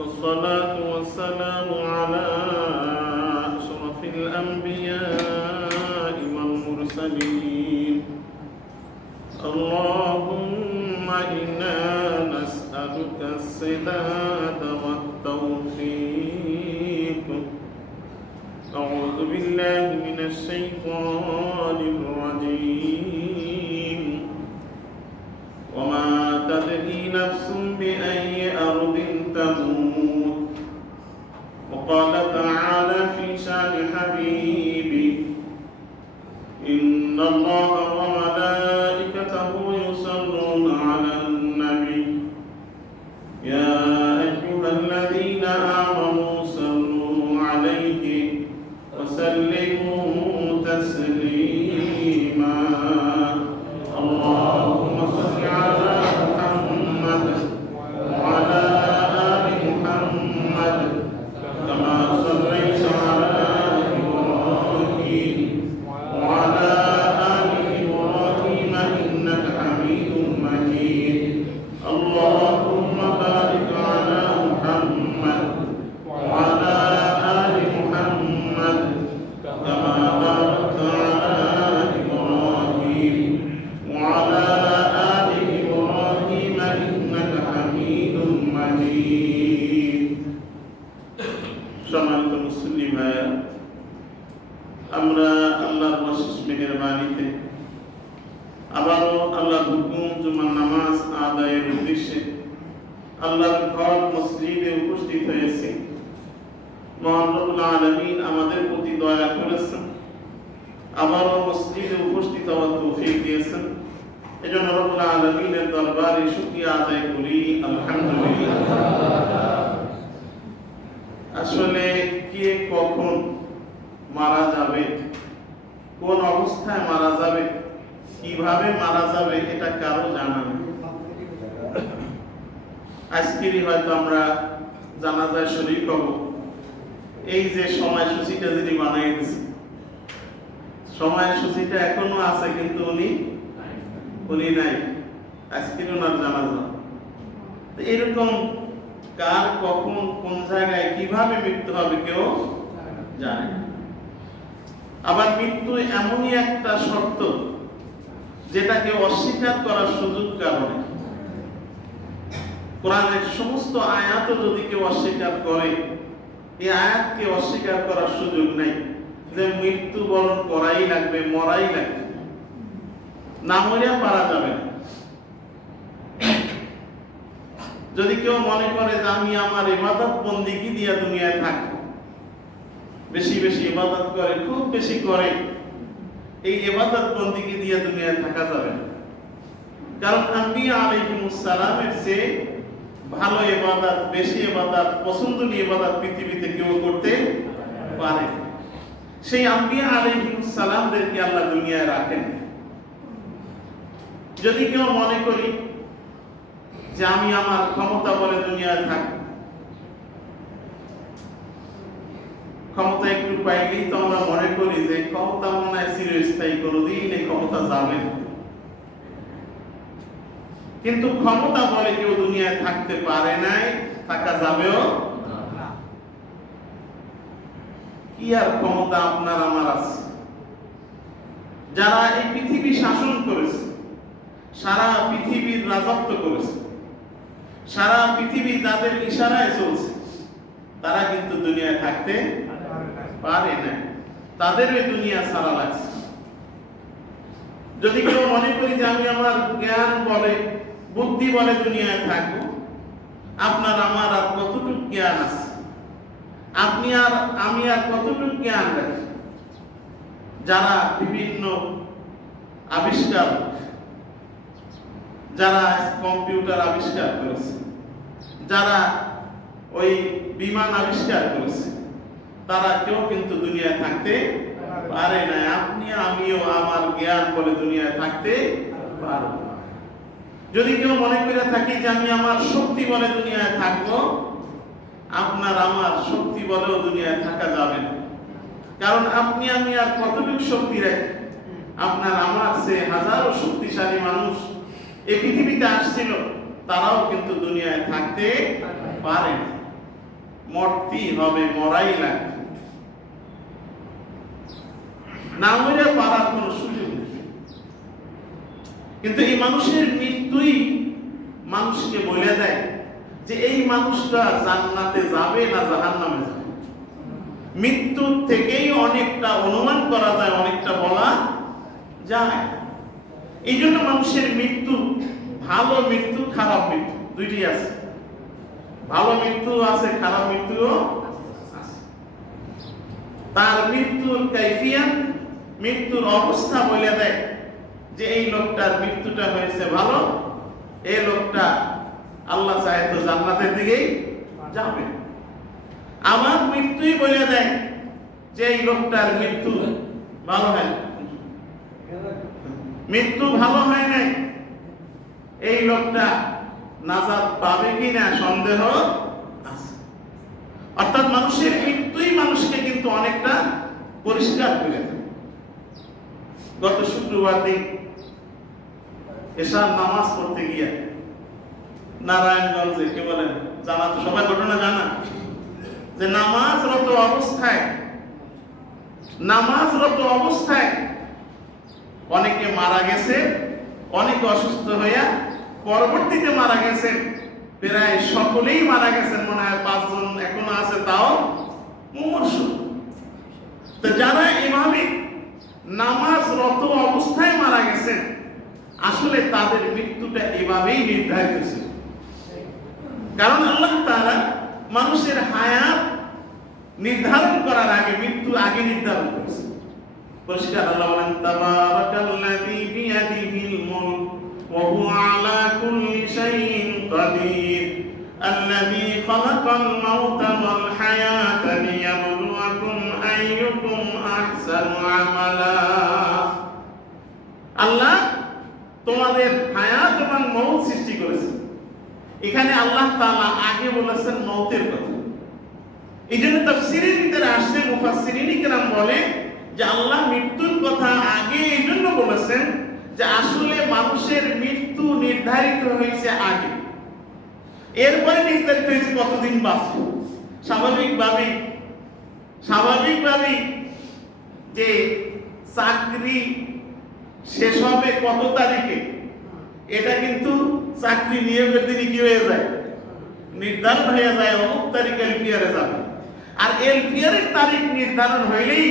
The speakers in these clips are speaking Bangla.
والصلاة والسلام على أشرف الأنبياء والمرسلين. اللهم إنا نسألك السداد والتوفيق. أعوذ بالله من الشيطان الرجيم. وما تدري نفس بأي أرض تموت. وقال تعالى في شأن حبيبه: إن الله وملائكته يصلون على النبي يا أيها الذين آمنوا صلوا عليه وسلموا تسليما. اللهم صل على محمد وعلى آل محمد كما صليت على إبراهيم وعلى آل إبراهيم إنك حميد مجيد. اللهم بارك على محمد وعلى آل محمد كما باركت على إبراهيم وعلى آل إبراهيم إنك حميد مجيد. সম্মানিত মুসলিম ভাইরা, আমরা আল্লাহর অশেষ মেহেরবানিতে আবারও আল্লাহর হুকুম জুমার নামাজ আদায়ের উদ্দেশ্যে আল্লাহর ঘর মসজিদে উপস্থিত হয়েছি। মহান রব্বুল আলামিন আমাদের প্রতি দয়া করেছেন, আবারও মসজিদে উপস্থিত হওয়ার তৌফিক দিয়েছেন। এজন্য রব্বুল আলামিনের দরবারে শুকরিয়া আদায় করি, আলহামদুলিল্লাহ। আসলে কে কখন মারা যাবে, কোন অবস্থায় মারা যাবে, কিভাবে মারা যাবে, এটা কারো জানা নেই। আজকেরই হয়তো আমরা জানাজায় শরীক হব। এই যে সময়সূচিটা যিনি বানিয়ে দিয়েছে, সময়সূচিটা এখনো আছে, কিন্তু উনি নাই। আজকের ওনার জানাজা। এরকম কার কখন কোন জায়গায় কিভাবে মৃত্যু হবে কেউ জানে না। আবার মৃত্যু এমনই একটা শর্ত যেটাকে অস্বীকার করার সুযোগ কারণে কোরআনের সমস্ত আয়াতও যদি কেউ অস্বীকার করে, এই আয়াতকে অস্বীকার করার সুযোগ নেই যে মৃত্যু বরণ করাই লাগবে, মরাই লাগবে, না মরিয়া পারা যাবে না। যদি কেউ মনে করে যে আমি আমার ইবাদত বন্দেগী দিয়ে দুনিয়ায় থাকবো, বেশি বেশি ইবাদত করে, খুব বেশি করে, এই ইবাদত বন্দেগী দিয়ে দুনিয়ায় থাকা যাবে না। কারণ আম্বিয়া আলাইহিমুস সালামের চেয়ে ভালো ইবাদত, বেশি ইবাদত, পছন্দনীয় ইবাদত পৃথিবীতে কেউ করতে পারে। সেই আম্বিয়া আলাইহিমুস সালামদেরকে আল্লাহ দুনিয়ায় রাখেন। যদি কেউ মনে করি যে আমি আমার ক্ষমতা বলে দুনিয়ায় থাকি, ক্ষমতা একটু পাইলেই তো আমরা মনে করি যে ক্ষমতা মনে হয় চিরস্থায়ী, কোনোদিন এই ক্ষমতা যাবে না। কিন্তু ক্ষমতা বলে কেউ দুনিয়ায় থাকতে পারে নাই, থাকা যাবেও না। কি আর ক্ষমতা আপনার আমার আছে? যারা এই পৃথিবী শাসন করেছে, সারা পৃথিবীর রাজত্ব করেছে, সারা পৃথিবী তাদের ইশারায় চলছে, তারা কিন্তু দুনিয়ায় থাকতে পারে না। তাদের এই দুনিয়া ছাড়া লাগছে। যদি কেউ মনে করি যে আমি আমার জ্ঞান বলে, বুদ্ধি বলে দুনিয়ায় থাকবো, আপনার আমার আর কতটুকু জ্ঞান আছে, আপনি আর আমি আর কতটুকু জ্ঞান রাখি? যারা বিভিন্ন আবিষ্কার, যারা কম্পিউটার আবিষ্কার করেছে, যারা ওই বিমান আবিষ্কার করেছে, তারা কেউ কিন্তু দুনিয়ায় থাকতে পারে না। আপনি আমিও আমার জ্ঞান বলে দুনিয়ায় থাকতে পারবো না। যদি কেউ মনে করে থাকি যে আমি আমার শক্তি বলে দুনিয়ায় থাকবো, আপনার আমার শক্তি বলেও দুনিয়ায় থাকা যাবে না। কারণ আপনি আমি আর কতটুকু শক্তি রাখি? আপনার আমার সে হাজারো শক্তিশালী মানুষ এই পৃথিবীতে আসছিল, তারাও কিন্তু দুনিয়ায় থাকতে পারে না। মরতেই হবে, মরাই লাগবে, না মরে পারার কোন সুযোগ নেই। কিন্তু এই মানুষের মৃত্যুই মানুষকে বলে দেয় যে এই মানুষটা জান্নাতে যাবে না জাহান্নামে যাবে। মৃত্যু থেকেই অনেকটা অনুমান করা যায়, অনেকটা বলা যায়। এই জন্য মানুষের মৃত্যু, ভালো মৃত্যু, খারাপ মৃত্যু দুইটি আছে। ভালো মৃত্যু আছে, খারাপ মৃত্যুও আছে। তার মৃত্যুর কাইফিয়াত, মৃত্যুর অবস্থা বলে দেয় যে এই লোকটার মৃত্যুটা হয়েছে ভালো, এই লোকটা আল্লাহ চায় তো জান্নাতের দিকেই যাবে। আমার মৃত্যুই বলে দেয় যে এই লোকটার মৃত্যু ভালো হয়, মৃত্যু ভালো হয় নাই, এই লোকটা নাজাত পাবে কিনা সন্দেহ আছে। অর্থাৎ মানুষের মৃত্যুই মানুষকে কিন্তু অনেকটা পরিষ্কার করে দেয়। গত শুক্রবার দিন এশার নামাজ পড়তে গিয়ে নারায়ণগঞ্জে, কে বলেন জানা তো, সবাই ঘটনা জানা, যে নামাজরত অবস্থায় অনেকে মারা গেছে, অনেকে অসুস্থ হইয়া পরবর্তীতে মারা গেছেন, প্রায় সকলেই মারা গেছেন, মনে হয় 5 জন এখনো আছে, তাও মুমূর্ষু। তো যারা এভাবে নামাজরত অবস্থায় মারা গেছেন, আসলে তাদের মৃত্যুটা এভাবেই নির্ধারিত ছিল। কারণ আল্লাহ তাআলা মানুষের হায়াত নির্ধারণ করার আগে মৃত্যু আগে নির্ধারণ করেছে। পরিষ্কার আল্লাহ বলেন, তাবারাকাল্লাযী বিয়াদিহিল মুলক ওয়া হুয়া আলা কুল্লি শাইইন কাদির আল্লাযী খালাকাল মাউতা ওয়াল হায়াতা লিয়াবলুয়াকুম আইয়ুকুম আহসানু আমালা। আল্লাহ তোমাদের হায়াত এবং মওত সৃষ্টি করেছেন। এখানে আল্লাহ তাআলা আগে বলেছেন মওতের কথা। এই জন্য তাফসীরের ভিতরে আসছে, মুফাসসিরিন কিরাম বলে যে আল্লাহ মৃত্যুর কথা আগে এই জন্য বলেছেন যে আসলে মানুষের মৃত্যু নির্ধারিত হয়েছে আগে, এরপরে নির্ধারিত হয়েছে কতদিন বাঁচবে। স্বাভাবিকভাবেই যে চাকরি শেষ হবে কত তারিখে, এটা কিন্তু চাকরি নিয়োগের দিনই কি হয়ে যায়, নির্ধারণ হয়ে যায়, অমুক তারিখে এলপিআরে যাবে। আর এলপিআরের তারিখ নির্ধারণ হইলেই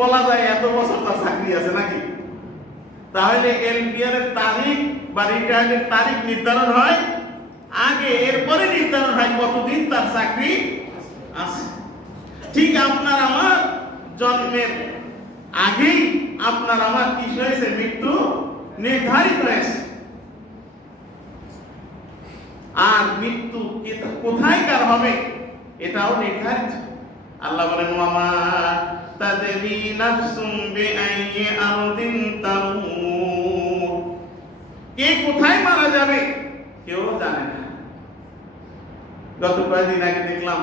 বলা যায় এত বছর তার চাকরি আছে নাকি। তাহলে এলপিআরের তারিখ বা রিটায়ার্ডের তারিখ নির্ধারণ হয় আগে, এরপরে নির্ধারণ হয় কতদিন তার চাকরি আছে। ঠিক আপনার আমার জন্মের আগেই আপনার আমার কি হয়েছে, মৃত্যু নির্ধারিত হয়েছে। আর মৃত্যু কোথায় কার হবে এটাও নির্ধারিত। আল্লাহ বলেন, ওয়ামা তাদরি নাফসুম বিআইয়ি আরদিন তামুত, কে কোথায় মারা যাবে কেউ জানে না। গত কয়েকদিন আগে দেখলাম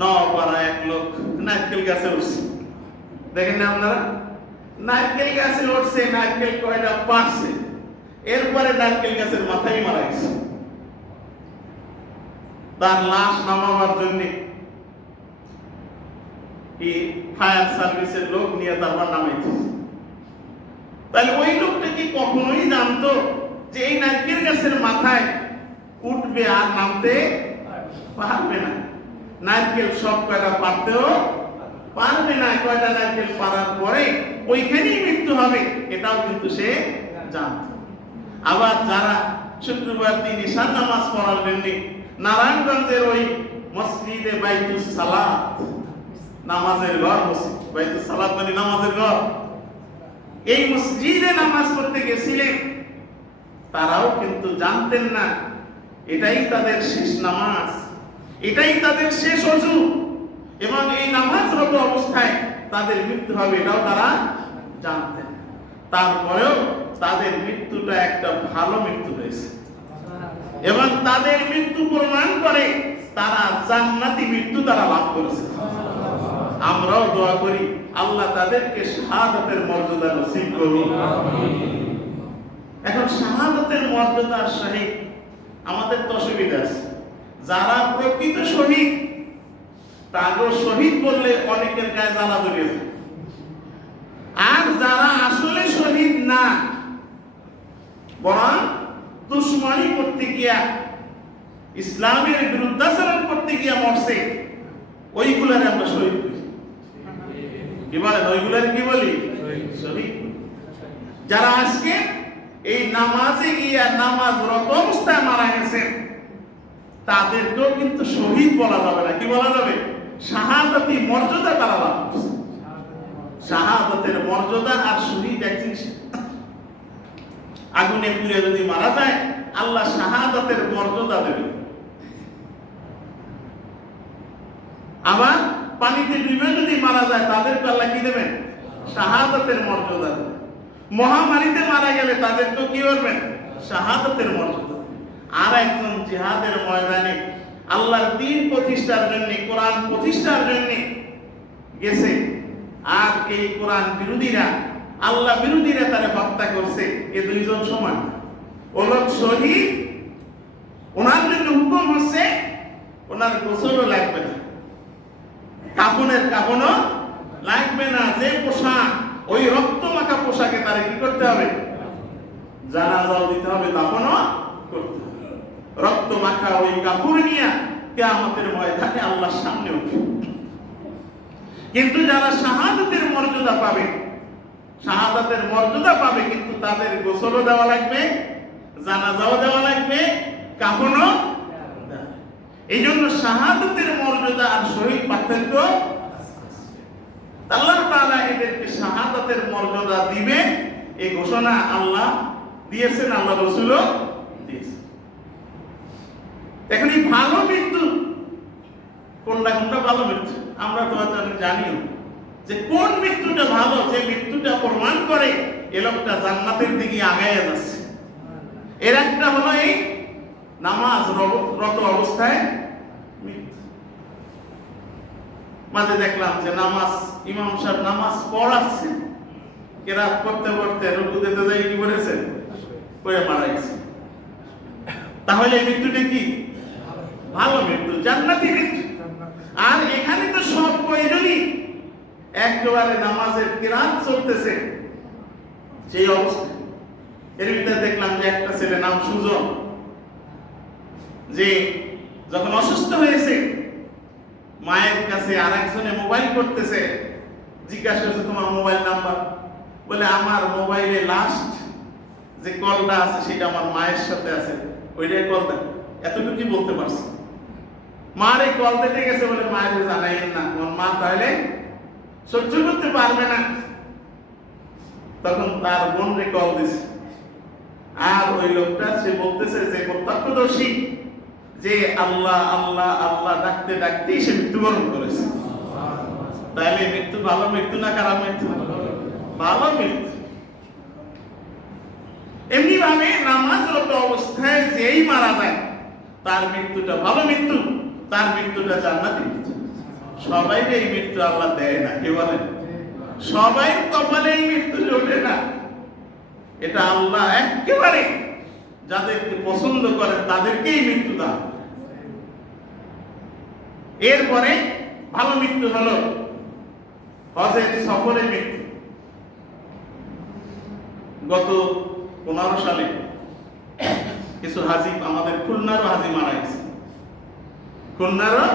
নওপাড়া এক লোক নারকেল গাছে উঠছে, দেখেন না আপনারা, নারকেল গাছে উঠছে, নারকেল কয়টা পারছে, এরপরে নারকেল গাছের মাথায় মারা গেছে। তার লাশ নামাবার জন্য ফায়ার সার্ভিসের লোক নিয়ে তারপর নামাইছে। তাহলে ওই লোকটা কি কখনোই জানতো যে এই নারকেল গাছের মাথায় উঠবে আর নামতে পারবে না, নারকেল সব কয়টা পারতেও পারবে না, কয়টা নারকেল পারার পরে ওইখানেই মৃত্যু হবে, এটাও কিন্তু সে জানত। আবার যারা শুক্রবার দিন ঈশার নামাজ পড়ার জন্য নারায়ণগঞ্জের ওই মসজিদে বাইতুস সালাত, নামাজের ঘর মসজিদ, বাইতুস সালাত মানে নামাজের ঘর, এই মসজিদে নামাজ পড়তে গেছিলেন, তারাও কিন্তু জানতেন না এটাই তাদের শেষ নামাজ, এটাই তাদের শেষ ওযু, এবং এই নামাজরত অবস্থায় তাদের মৃত্যু হবে এটাও তারা জানতেন। তারপরেও তাদের মৃত্যুটা একটা ভালো মৃত্যু হয়েছে, এবং তাদের মৃত্যু প্রমাণ করে তারা জান্নাতি মৃত্যু তারা লাভ করেছে। আমরাও দোয়া করি আল্লাহ তাদেরকে শাহাদাতের মর্যাদা নসিব করুন। এখন শাহাদাতের মর্যাদার সহিত আমাদের তো অসুবিধা আছে, যারা প্রকৃত শহীদ তাগো শহীদ বললে অনেকের গায়ে জ্বালা ধরে যায়। আর যারা আসলে শহীদ না, বরং দুশ্মনী করতে গিয়া ইসলামের বিরুদ্ধাচরণ করতে গিয়া মরছে, ওইগুলারে আমরা শহীদ করি। কি বলেন? ওইগুলারে কি বলি? শহীদ। যারা আজকে এই নামাজে গিয়া নামাজরত অবস্থায় মারা গেছে, তাদেরকেও কিন্তু শহীদ বলা যাবে না। কি বলা যাবে? শাহাদাতি মর্যাদা তারা লাভ করছে। শাহাদাতের মর্যাদা আর শহীদ এক জিনিস। আগুনে পুড়ে যদি মারা যায়, আল্লাহ শাহাদাতের মর্যাদা দেবে। আবার পানিতে ডুবে যদি মারা যায়, তাদেরকে আল্লাহ কি দেবেন? শাহাদাতের মর্যাদা দেবেন। মহামারীতে মারা গেলে তাদেরকে কি করবেন? শাহাদাতের মর্যাদা। আর একজন জিহাদের ময়দানে আল্লাহর দ্বীন প্রতিষ্ঠার জন্য, কোরআন প্রতিষ্ঠার জন্য গেছে, আর এই কোরআন বিরোধীরা, আল্লাহ বিরোধীরা তারা হত্যা করছে। এই দুইজন সমান। ও লোক শহীদ, ওনার জন্য হুকুম হচ্ছে ওনার গোসলও লাগবে না, কাফনের কাফনও লাগবে না। যে পোশাক, ওই রক্ত মাখা পোশাকে তারা কি করতে হবে? জানাজাও দিতে হবে, দাফনও করতে হবে। রক্ত মাখা ওই কাপড় নিয়ে কিয়ামতের ময়দানে আল্লাহর সামনে উঠবে। কিন্তু যারা শাহাদাতের মর্যাদা পাবে, শাহাদাতের মর্যাদা পাবে, কিন্তু তাদের গোসলও দেওয়া লাগবে, জানাজাও দেওয়া লাগবে, কাফনও। এই জন্য শাহাদাতের মর্যাদা আর শহীদ পার্থক্য। আল্লাহ তাআলা এদেরকে শাহাদাতের মর্যাদা দিবে, এই ঘোষণা আল্লাহ দিয়েছেন, আল্লাহ রাসূলও দিয়েছেন। এখন এই ভালো মৃত্যু কোনটা কোনটা ভালো মৃত্যু আমরা তো হয়তো জানিও যে কোন মৃত্যুটা ভালো, যে মৃত্যুটা প্রমাণ করে এ লোকটা জান্নাতের দিকে আগাইয়া যাচ্ছে। এর একটা হলো এই নামাজ রত অবস্থায় মৃত্যু। মাঝে দেখলাম যে নামাজ, ইমাম সাহেব নামাজ পড়াচ্ছে, কেরাত করতে করতে রুকু দিতে যাই কি করেছে? পড়ে মারা গেছে। তাহলে এই মৃত্যুটা কি? ভালো মৃত্যু, জান্নাতি মৃত্যু। আর এখানে তো সব প্রয়োজনই, একেবারে নামাজের কিরাত চলতেছে সেই অবস্থা। এর ভিতরে দেখলাম যে একটা ছেলে নাম সুজন, যে যখন অসুস্থ হয়েছে মায়ের কাছে আর একজনে মোবাইল করতেছে, জিজ্ঞাসা করছে তোমার মোবাইল নাম্বার? বলে আমার মোবাইলে লাস্ট যে কলটা আছে সেটা আমার মায়ের সাথে আছে, ওইটাই কল দেন। এতটুকুই বলতে পারছে। মার এই কল দিতে গেছে বলে মায়ের জানাইয়েন না, আমার মা তাহলে সহ্য করতে পারবে না। তখন তার বোন রে কল দিছে, আর ওই লোকটা সে বলতেছে যে প্রত্যক্ষদর্শী যে আল্লাহ আল্লাহ আল্লাহ ডাকতে ডাকতেই সে মৃত্যুবরণ করেছে। তাহলে মৃত্যু ভালো মৃত্যু না খারাপ মৃত্যু? ভালো মৃত্যু। এমনি ভাবে নামাজরত অবস্থায় যেই মারা যায় তার মৃত্যুটা ভালো মৃত্যু, তার মৃত্যুটা জান্নাতি মৃত্যু। সবাই এই মৃত্যু আল্লাহ দেয় না। কে বলেন? সবাই কপালে এই মৃত্যু জোটে না। এটা আল্লাহ একেবারে যাদেরকে পছন্দ করেন তাদেরকেই মৃত্যু দান। এরপরে ভালো মৃত্যু হলো হজের সফরের মৃত্যু। গত 15 সালে কিছু হাজি, আমাদের খুলনারও হাজি মারা গেছে। খুলনারও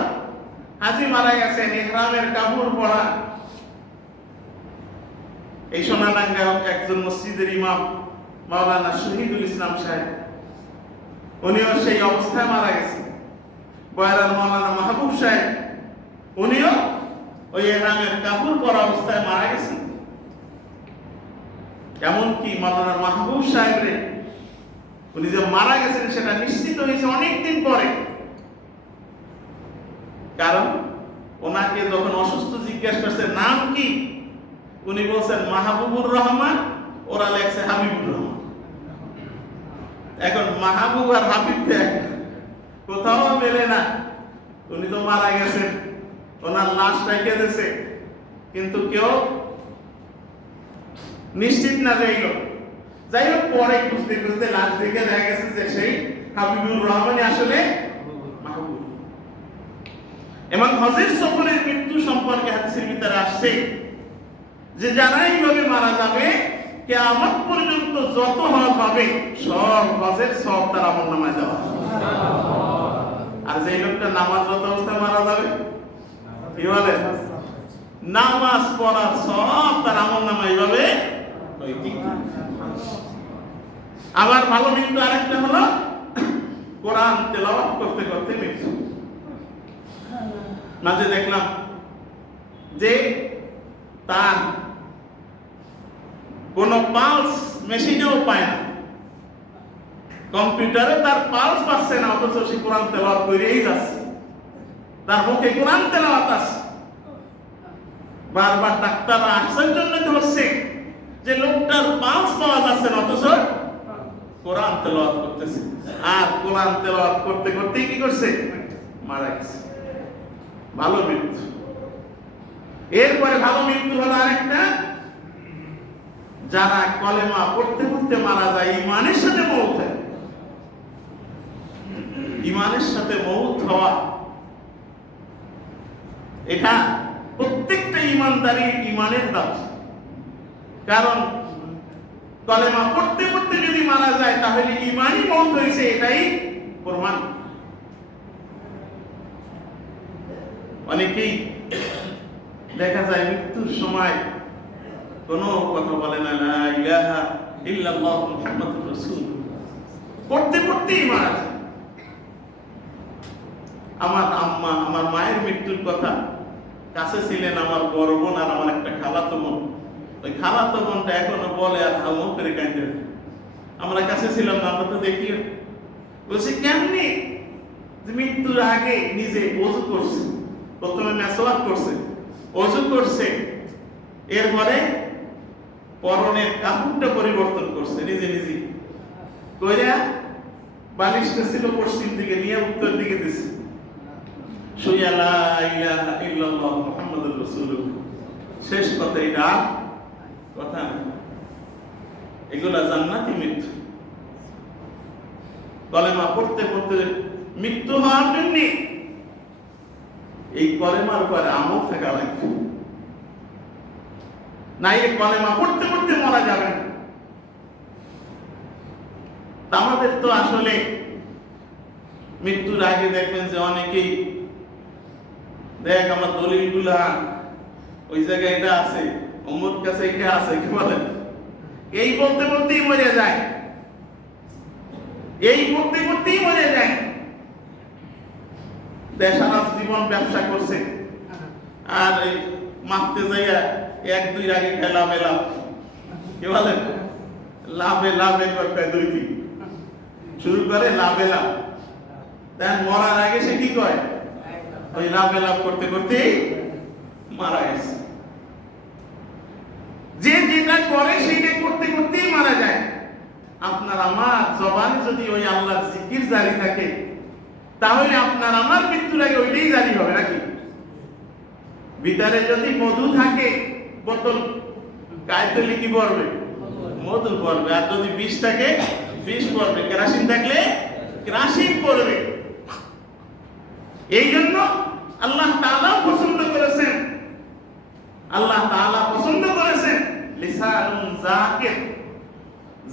হাজি মারা গেছেন, ইহরামের কাপড় পরা। এই সোনাডাঙ্গা একজন মসজিদের ইমাম মাওলানা শহীদুল ইসলাম সাহেব, উনিও সেই অবস্থায় মারা গেছে। বয়রার মাওলানা মাহবুব সাহেব, উনিও ওই ইহরামের কাপড় পরা অবস্থায় মারা গেছেন। এমনকি মাওলানা মাহবুব সাহেব উনি যে মারা গেছেন সেটা নিশ্চিত হয়েছে অনেকদিন পরে। কারণ ওনাকে যখন অসুস্থ জিজ্ঞাসা করছে নাম কি, উনি বলছেন মাহবুবুর রহমান, ওরা লেখছে হাবিবুর রহমান। এখন মাহবুব আর হাবিব কোথাও মেলে না। উনি তো মারা গেছেন, ওনার লাশ রেখে দিয়েছে, কিন্তু কেউ নিশ্চিত না যাইল। যাই হোক, পরে খুঁজতে খুঁজতে লাশ দেখে দেখা গেছে যে সেই হাবিবুর রহমানই আসলে মাহবুব। এবং হজের সফরের মৃত্যু সম্পর্কে হাদিসের ভিতরে আসছে যে যারা এইভাবে মারা যাবে কিয়ামত পর্যন্ত যত হজ হবে সব হজের সব তার আমলনামায় দেওয়া হবে। আর যে লোকটা নামাজরত অবস্থায় মারা যাবে কি বলে নামাজ পড়ার সব তার আমলনামায় এইভাবে আবার ভালো মৃত্যু আরেকটা হলো কোরআন তেলাওয়াত করতে করতে মৃত্যু। মাঝে দেখলাম যে তার কোন পালস মেশিনেও পায় না, কম্পিউটারে তার পালস পাচ্ছে না, অথচ সে কোরআন তেলাওয়াত করেই যাচ্ছে, তার মুখে কোরআন তেলাওয়াত আছে। বারবার ডাক্তাররা আশ্চর্যান্বিত হচ্ছে যে লোকটার পালস পাওয়া যাচ্ছে না, অথচ কোরআন তেলাওয়াত করতেছে। আর কোরআন তেলাওয়াত করতে করতে কি করছে মারা গেছে। ভালো মৃত্যু। এরপরে ভালো মৃত্যু হলো আরেকটা, যারা কলেমা পড়তে পড়তে মারা যায় ঈমানের সাথে মওত হয়। ঈমানের সাথে মওত হওয়া এটা প্রত্যেকটা ঈমানদারির ঈমানের দাবি। কারণ কলেমা পড়তে পড়তে যদি মারা যায় তাহলে ঈমানই মওত হয়েছে, এটাই প্রমাণ। অনেকেই দেখা যায় মৃত্যুর সময় কোনো কথা বলে না, লা ইলাহা ইল্লাল্লাহু মুহাম্মাদুর রাসূলুল্লাহ, পড়তে পড়তেই মারা যায়। আমার আম্মা, আমার মায়ের মৃত্যুর কথা কাছে ছিলেন আমার বড় বোন আর আমার একটা খালাতো বোন। ওই খালাতো বোনটা এখনো বলে আর হামও করে কাঁদে। আমরা কাছে ছিলাম না, আমরা তো দেখি। বলছি কেমনি? যে মৃত্যুর আগে নিজে ওযু করছে, প্রথমে মেসওয়াক করছে, ওযু করছে, এরপরে পরনের কাপড়টা পরিবর্তন করছে নিজে নিজে কইরা, বালিশটা ছিল পশ্চিম দিকে নিয়ে উত্তর দিকে দিছে, শুইয়া লা ইলাহা ইল্লাল্লাহু মুহাম্মাদুর রাসূলুল্লাহ। শেষ কথা এটা কথা না, এগুলা জান্নাতি মৃত্যু। কলেমা পড়তে পড়তে মৃত্যু হওয়ার জন্য এই কলেমার উপরে আমল থাকা লাগবে, নাইলে কলেমা পড়তে পড়তে মারা যাবে না। আমাদের তো আসলে মৃত্যুর আগে দেখবেন যে অনেকেই দেখ আমার দলিলগুলা ওই জায়গায় এটা আছে, অমুক কাছে এটা আছে, কি বলেন, এই বলতে বলতেই মরে যায়, এই করতে করতেই মরে যায়। সারা জীবন ব্যবসা করছে আর মাপতে যাইয়া এক দুই আগে খায় লাভে লাভ, কি বলেন, লাভে লাভে কয় দুই তিন শুরু করে লাভে লাভ, দেন মরার আগে সে কি কয় ওই লাভে লাভ করতে করতে মারা গেছে। যে যেটা করে সেটা করতে করতেই মারা যায়। আপনার আমার জবানে যদি ওই আল্লাহর জিকির জারি থাকে তাহলে আপনার আমার মৃত্যুর আগে ওইটাই জারি হবে নাকি? ভিতরে যদি মধু থাকে বোতল কায়তলি কি পড়বে? মধু পড়বে। আর যদি বিষ থাকে বিষ পড়বে, কেরাসিন থাকলে কেরাসিন পড়বে। এই জন্য আল্লাহ তাআলা পছন্দ করেছেন, আল্লাহ তাআলা পছন্দ করেছেন লিসানুন যাকির,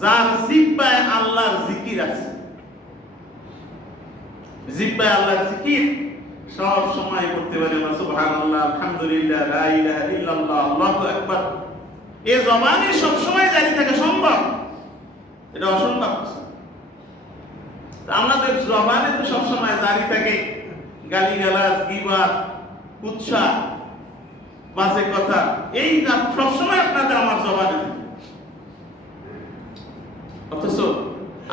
যার জিহ্বায় আল্লাহর জিকির আছে। জিহ্বায় আল্লাহর জিকির সব সময় করতে পারে না, সুবহানাল্লাহ, আলহামদুলিল্লাহ, লা ইলাহা ইল্লাল্লাহ, আল্লাহু আকবার। এই জবানে সব সময় জারি থাকে সম্ভব? এটা অসম্ভব। আমাদের জবানে তো সব সময় জারি থাকে গালিগালাজ, গীবত, কুৎসা, বাজে কথা, এই সব সময় আপনাদের আমার জবানে থাকে। অথচ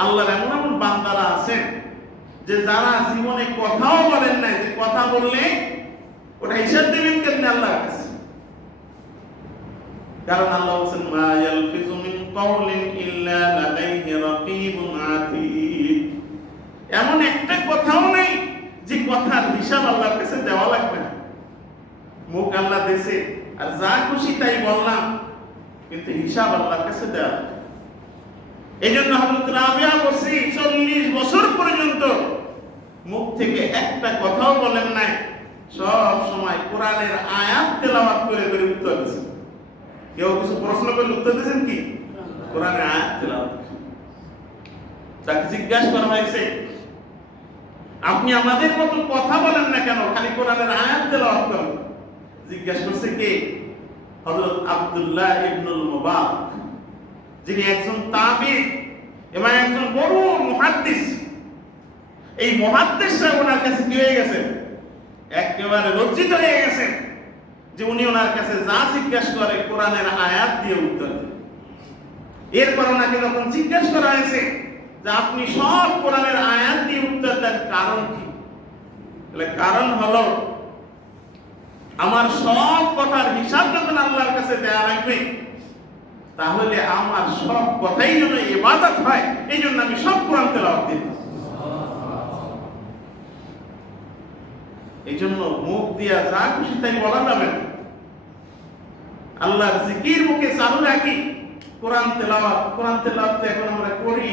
আল্লাহর এমন এমন বান্দারা আছেন যে যারা জীবনে কথাও বলেন নাই, যে কথা বললে ওটা হিসাব দেবেন কেন আল্লাহর কাছে। কারণ আল্লাহ বলেন মা ইয়ালফিযু মিন কাওলিন ইল্লা লাদাইহি রাকীবুন আতীদ। এমন একটা কথাও নাই যে কথার হিসাব আল্লাহর কাছে দেওয়া লাগবে না। মুখ আল্লাহ দিয়েছে আর যা খুশি তাই বললাম, কিন্তু হিসাব আল্লাহর কাছে দেওয়া লাগবে। এই জন্য হযরত রাবিয়া বসরি 40 বছর পর্যন্ত মুখ থেকে একটা কথাও বলেন নাই, সব কোরআনের আয়াত তেলাওয়াত করে করে উত্তর দিয়েছেন। কেউ কিছু প্রশ্ন করলে উত্তর দিয়েছেন কি? কোরআনের আয়াত তেলাওয়াত। তাকে জিজ্ঞাসা করা হয়েছে, আপনি আমাদের মতো কথা বলেন না কেন, খালি কোরআনের আয়াত তেলাওয়াত করেন? জিজ্ঞাসা করছে কে? হযরত আব্দুল্লাহ ইবনুল মুবারক, যিনি একজন তাবী এবং একজন বড় মুহাদ্দিস। এই মুহাদ্দিসরা ওনার কাছে কি হয়ে গেছেন? একেবারে লজ্জিত হয়ে গেছেন যে উনি ওনার কাছে যা জিজ্ঞাসা করে কোরআনের আয়াত দিয়ে উত্তর দেন। এরপর ওনাকে যখন জিজ্ঞাসা করা হয়েছে যে আপনি সব কোরআনের আয়াত দিয়ে উত্তর দেন, কারণ কি? কারণ হলো আমার সব কথার হিসাব যখন আল্লাহর কাছে দেয়া লাগবে, তাহলে আমার সব কথাই যেন ইবাদত হয়, এই জন্য আমি সব কোরআন তেলাওয়াত দিই। এই জন্য মুখ দিয়া যা খুশি তাই বলা যাবে না। আল্লাহর জিকির মুখে চালু রাখি, কোরআন তেলাওয়াত এখন আমরা করি,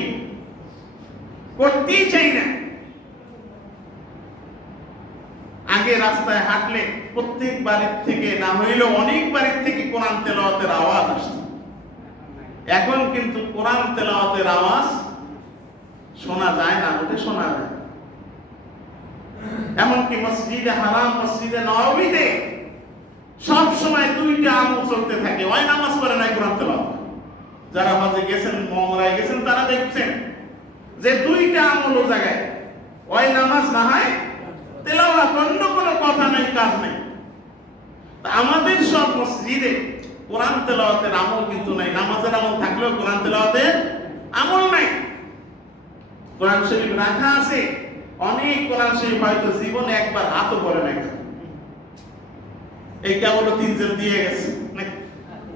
করতেই চাই না। আগে রাস্তায় হাঁটলে প্রত্যেক বাড়ির থেকে না হইলেও অনেক বাড়ির থেকে কোরআন তেলাওয়াতের আওয়াজ আসতো। এখন কিন্তু কোরআন তেলাওয়াতের আওয়াজ শোনা যায় না, ওটা শোনা যায়। এমনকি মসজিদে হারাম, মসজিদে নববীতে সব সময় দুইটা আমল চলতে থাকে, ওই নামাজ পড়ে নাই কোরআন তেলাওয়াত। যারা হজে গেছেন, মমরায় গেছেন, তারা দেখছেন যে দুইটা আমল ও জায়গায়, ওই নামাজ না হয় তেলাওয়াত, অন্য কোনো কথা নাই, কাজ নাই। আমাদের সব মসজিদে কোরআন তেলাওয়াতের আমল কিন্তু নাই। নামাজের আমল থাকলেও কোরআন তেলাওয়াতের আমল নাই। কোরআন শরীফ রাখা আছে, অনেক কোরআন শরীফ হয়তো জীবনে একবার হাতও পড়ে না। এই কেবল 3 জেল দিয়ে গেছে,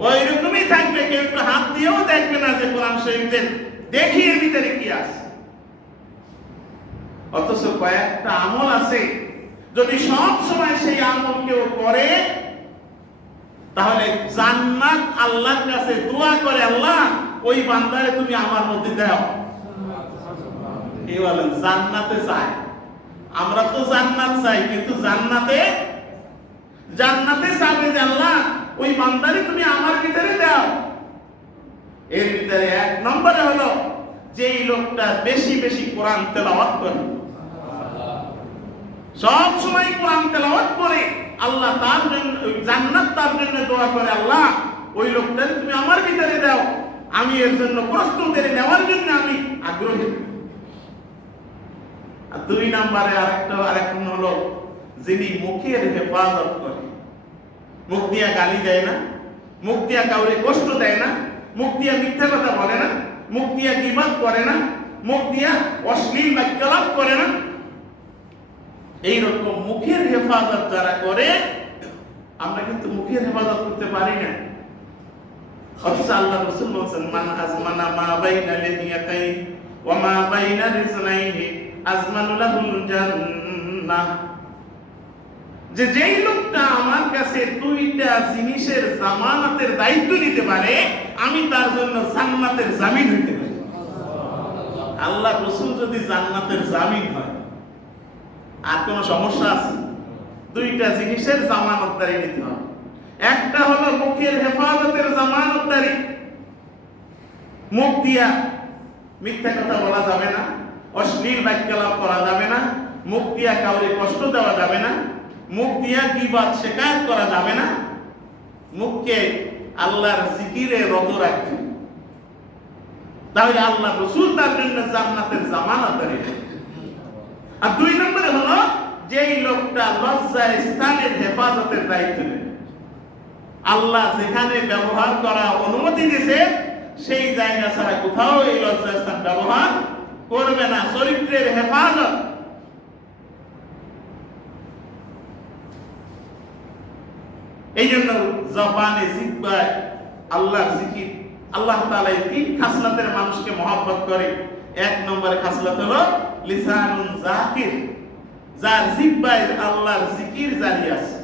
ওই রকমই থাকবে, কেউ একটু হাত দিয়েও দেখবে না যে কোরআন শরীফের দেখি এর ভিতরে কি আছে। অথচ কয়েকটা আমল আছে, যদি সব সময় সেই আমল কেউ করে, তাহলে জান্নাত আল্লাহর কাছে দোয়া করে, আল্লাহ ওই বান্দারে তুমি আমার মধ্যে দাও। কি বলেন? জান্নাতে চাই। আমরা তো জান্নাত চাই, কিন্তু জান্নাতে চাবে যে আল্লাহ ওই বান্দারে তুমি আমার ভিতরে দাও। এর ভিতরে 1 নম্বরে হলো যেই লোকটা বেশি বেশি কোরআন তেলাওয়াত করে, সব সময় কোরআন তেলাওয়াত করে, আল্লাহ তার জন্য জান্নাত, তার জন্য দোয়া করে, আল্লাহ ওই লোকটারে তুমি আমার ভিতরে দাও, আমি এর জন্য প্রস্তুতি নেওয়ার জন্য আমি আগ্রহী। আর 2 নম্বরে আরেকজন হলো যিনি মুখের হেফাজত করে, মুখ দিয়া গালি দেয় না, মুখ দিয়া কাউরে কষ্ট দেয় না, মুখ দিয়া মিথ্যা কথা বলে না, মুখ দিয়া গীবত করে না, মুখ দিয়া অশ্লীল বাক্যালাপ করে না। এইরকম মুখের হেফাজত যারা করে, আমরা কিন্তু মুখের হেফাজত করতে পারি না। অথচ আল্লাহ রাসূল বলেছেন, মান আজমানা মা বাইনা লিহিয়াতাইহি ওয়া মা বাইনা রিজলাইহি আজমানু লাহুল জান্নাহ। যেই লোকটা আমার কাছে 2টা জিনিসের জামানতের দায়িত্ব নিতে পারে, আমি তার জন্য জান্নাতের জামিন হইতে পারি। আল্লাহ রাসূল যদি জান্নাতের জামিন হয়, আর কোন সমস্যা আছে? 2টা জিনিসের জামানতদারি নিতে হবে। একটা হলো মুখের হেফাজতের জামানতদারি, মুখ দিয়া মিথ্যা কথা বলা যাবে না, অশ্লীল বাক্যালাপ করা যাবে না, মুখ দিয়া কাউরে কষ্ট দেওয়া যাবে না, মুখ দিয়া গীবত শিকায়ত করা যাবে না, মুখকে আল্লাহর জিকিরে রত রাখবে। তাহলে আল্লাহ রাসূল তার জন্য জান্নাতের জামানতদারি। আর 2 নম্বরে হলো যেই লোকটা লজ্জা স্থানের হেফাজতের দায়িত্ব নেবে। আল্লাহ যেখানে ব্যবহার করা অনুমতি দিয়েছে, সেই জায়গা ছাড়া কোথাও এই লজ্জা স্থান ব্যবহার করবে না। চরিত্রের হেফাজত। এই জন্য জবানে, জিহ্বায় আল্লাহর জিকির। আল্লাহ তাআলা এই 3 খাসলাতের মানুষকে মহব্বত করে। 1 নম্বরে খাসলাত হলো লিসানুন যাকির, যার জিহ্বায় আল্লাহর জিকির জারি আছে।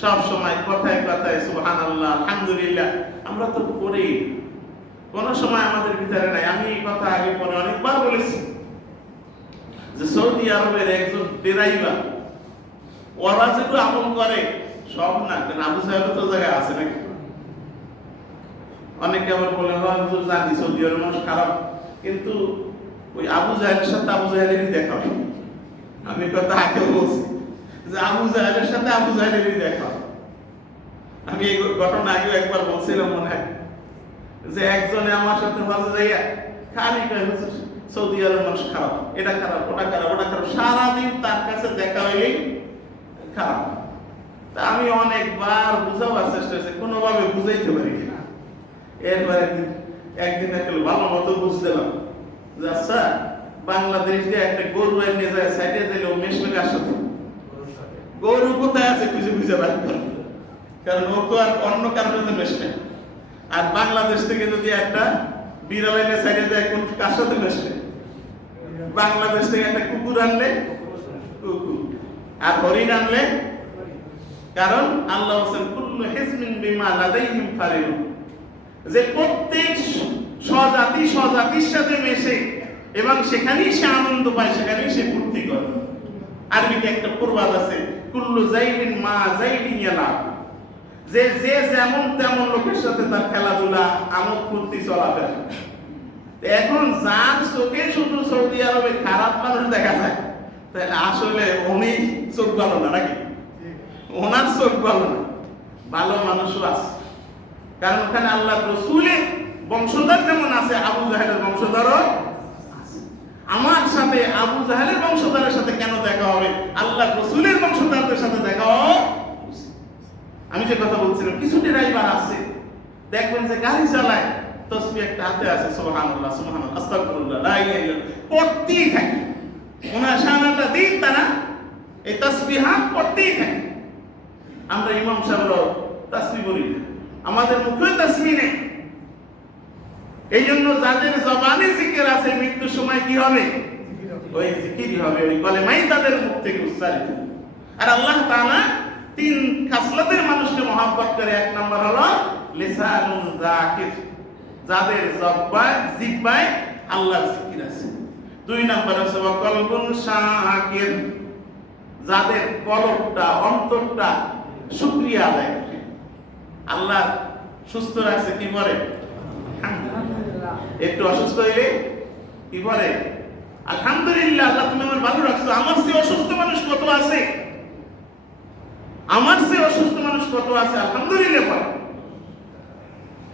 সব সময় কথায় কথায় সুবহানাল্লাহ, আলহামদুলিল্লাহ আমরা তো করি, কোন সময় আমাদের ভিতরে নাই। আমি এই কথা আগে পরে অনেকবার বলেছি যে সৌদি আরবের একজন ড্রাইভার ওরা যেটু আমল করে সব না, কারণ আবু জাহেল তো জায়গায় আছে নাকি? অনেকে আবার বলে হয় হুজুর জানি সৌদি আরবের মানুষ খারাপ, কিন্তু ওই আবু জাহেলের সাথে আবু জাহেলেরই দেখা হয়। আমি কথা আগে বলছি যে আবু জাহেলের সাথে আবু জাহেলেরই দেখা হয়। আমি এই ঘটনা আগেও একবার বলছিলাম মনে হয়, যে একজনে আমার সাথে মাঝে যাইয়া খালি কয় হুজুর সৌদি আরবের মানুষ খারাপ, এটা খারাপ, ওটা খারাপ, ওটা খারাপ, সারাদিন তার কাছে দেখা হইলেই খারাপ। তা আমি অনেকবার বুঝাবার চেষ্টা করছি, কোনোভাবে বুঝাইতে পারি কিনা। এরপরে একদিন একটা ভালো মতো বুঝতে দিলাম যে আচ্ছা, বাংলাদেশ দিয়ে একটা গরু নিয়ে যায় সাইডে দিলে ও মেশবে কার সাথে? গরু কোথায় আছে খুঁজে খুঁজে বের করবে, কারণ ও তো আর অন্য কারোর সাথে মেশবে। আর বাংলাদেশ থেকে যদি একটা বিড়াল এনে সাইডে দেয়, কোন কার সাথে মেশবে? বাংলাদেশ থেকে একটা কুকুর আনলে কুকুর, আর হরিণ আনলে, কারণ আল্লাহ হোসেন কুল্লু হিজমিন বিমা লাদাইহিম ফারিহুন, যে প্রত্যেক স্বজাতির সাথে মেশে এবং সেখানেই সে আনন্দ পায়, সেখানেই সে ফুর্তি করে। আরবিতে একটা প্রবাদ আছে, কুল্লু জাইদিন মা জাইদিন ইয়ালাব, যে যে যেমন তেমন লোকের সাথে তার খেলাধুলা, আমোদ ফুর্তি চলাফেরা। এখন যার চোখে শুধু সৌদি আরবে খারাপ মানুষ দেখা যায়, তাহলে আসলে উনি চোখ ভালো না নাকি? ওনার চোখ ভালো না, ভালো মানুষও আছে। কারণ ওখানে আল্লাহ রাসূলের বংশধর যেমন আছে, আবু জাহেলের বংশধরও আছে। আমার সাথে আবু জাহেলের বংশধরের সাথে কেন দেখা হবে? আল্লাহ রাসূলের বংশধরদের সাথে দেখা হবে। আমি যে কথা বলছিলাম, কিছু ড্রাইভার আছে দেখবেন যে গাড়ি চালায়, তাসবিহ একটা হাতে আছে, সুবহানাল্লাহ সুবহানাল্লাহ আস্তাগফিরুল্লাহ লা ইলাহা ইল্লাল্লাহ পড়তেই থাকে। ওনার সারাটা দিন তারা এই তাসবিহাত পড়তেই থাকে। আমরা ইমাম সাহেবরাও তাসবিহ পড়ি না, আমাদের মুখে তাসবিহ নেই। এই জন্য যাদের জবানে জিকির আছে, মৃত্যুর সময় কি হবে? ওই জিকিরই হবে, ওই কলেমাই তাদের মুখ থেকে উচ্চারিত। আর আল্লাহ তাআলা তিন খাসলতের মানুষকে মহব্বত করে। এক নম্বর হলো লিসানুন যাকির, যাদের জিহ্বায় আল্লাহর জিকির আছে। দুই নম্বর হচ্ছে কলবুন শাকির, যাদের কলবটা, অন্তরটা শুকরিয়া আদায় করে। আল্লাহ সুস্থ রাখছে, কি করে? একটু অসুস্থ হইলে কি করে? আলহামদুলিল্লাহ, আল্লাহ তুমি আমার ভালো রাখছো। আমার চেয়ে অসুস্থ মানুষ কত আছে, আমার চেয়ে অসুস্থ মানুষ কত আছে, আলহামদুলিল্লাহ বলে।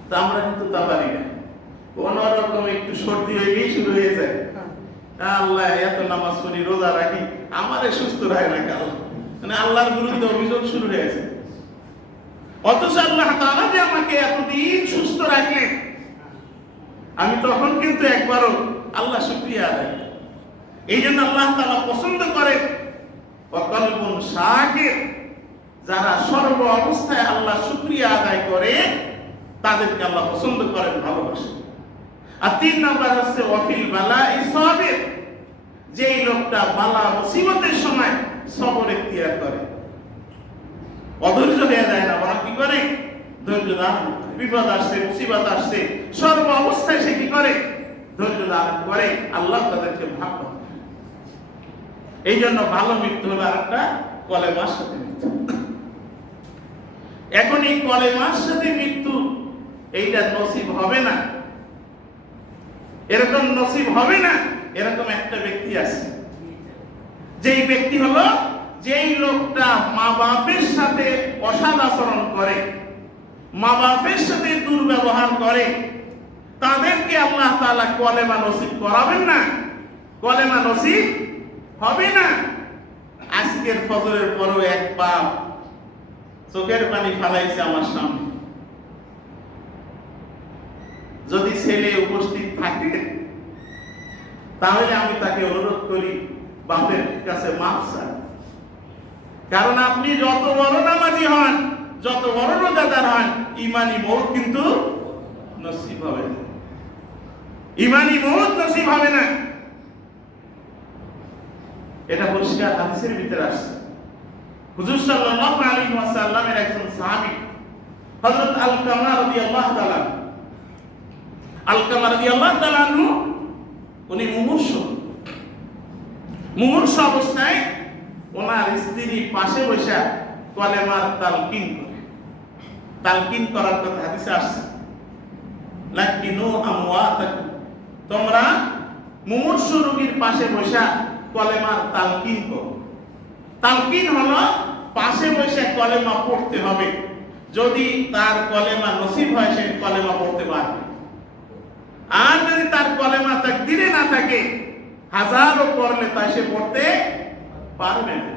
তা আমরা কিন্তু তা পারি না। কোন রকম একটু সর্দি হইলেই শুরু হয়ে যায়, আল্লাহ এত নামাজ পড়ি, রোজা রাখি, আমারে সুস্থ রাখে না কেন? মানে আল্লাহর বিরুদ্ধে অভিযোগ শুরু হয়েছে। অথচ আল্লাহ তাআলা যে আমাকে এতদিন সুস্থ রাখলেন, আমি তখন কিন্তু একবারও আল্লাহ শুকরিয়া আদায়। এই জন্য আল্লাহ তাআলা পছন্দ করে কলবুন শাকির, যারা সর্ব অবস্থায় আল্লাহ শুকরিয়া আদায় করে, তাদেরকে আল্লাহ পছন্দ করেন, ভালোবাসেন। আর তিন নাম্বার হচ্ছে ওয়াফিল বালাই সাবির, যেই লোকটা বালা মুসিবতের সময় সবর ইখতিয়ার করে, অধৈর্য হয়ে যায় না, বরং কি করে? ধৈর্য ধারণ করে। বিপদ আসছে, মুসিবত আসছে, সর্ব অবস্থায় সে কি করে? ধৈর্য ধারণ করে। আল্লাহ তাদেরকে ভাগ করে। এই জন্য ভালো মৃত্যু হলো আরেকটা কলেমার সাথে মৃত্যু। এখন এই কলেমার সাথে মৃত্যু, এইটা নসিব হবে না, এরকম নসিব হবে না, এরকম একটা ব্যক্তি আছে। যেই ব্যক্তি হলো, যেই লোকটা মা বাপের সাথে অসৎ আচরণ করে, মা বাপের সাথে দুর্ব্যবহার করে, তাদেরকে আল্লাহ তাআলা কলেমা নসিব করাবেন না, কলেমা নসিব হবে না। আজকের ফজরের পরও এক বাপ চোখের পানি ফালাইছে আমার সামনে। যদি ছেলে উপস্থিত থাকে, তাহলে আমি তাকে অনুরোধ করি বাপের কাছে মাফ চান। কারণ আপনি যত বড় নামাজি হন, যত বড় রোজাদার হন, ইমানি মওত কিন্তু নসিব হবে না, ইমানি মওত নসিব হবে না। এটা পরিষ্কার হাদিসের ভিতরে আসছে। হুজুর সাল্লাল্লাহু আলাইহি ওয়াসাল্লামের একজন সাহাবী হযরত আলকামা রাদিয়াল্লাহু তাআলা, আলকামা রাদিয়াল্লাহু তাআলা উনি মুমূর্ষু অবস্থায় ওনার স্ত্রী পাশে বসে কলেমার তালকিন করে। তালকিন করার কথা হাদিসে আসছে, লাকিনু আমওয়াতাকুম, তোমরা মুমূর্ষু রোগীর পাশে বসে কলেমার তালকিন করো। তালকিন হলো পাশে বসে কলেমা পড়তে হবে, যদি তার কলেমা নসিব হয় সে কলেমা পড়তে পারবে, আর যদি তার কলেমা তাকদীরে না থাকে হাজারো পড়লে তা সে পড়তে পারবে না।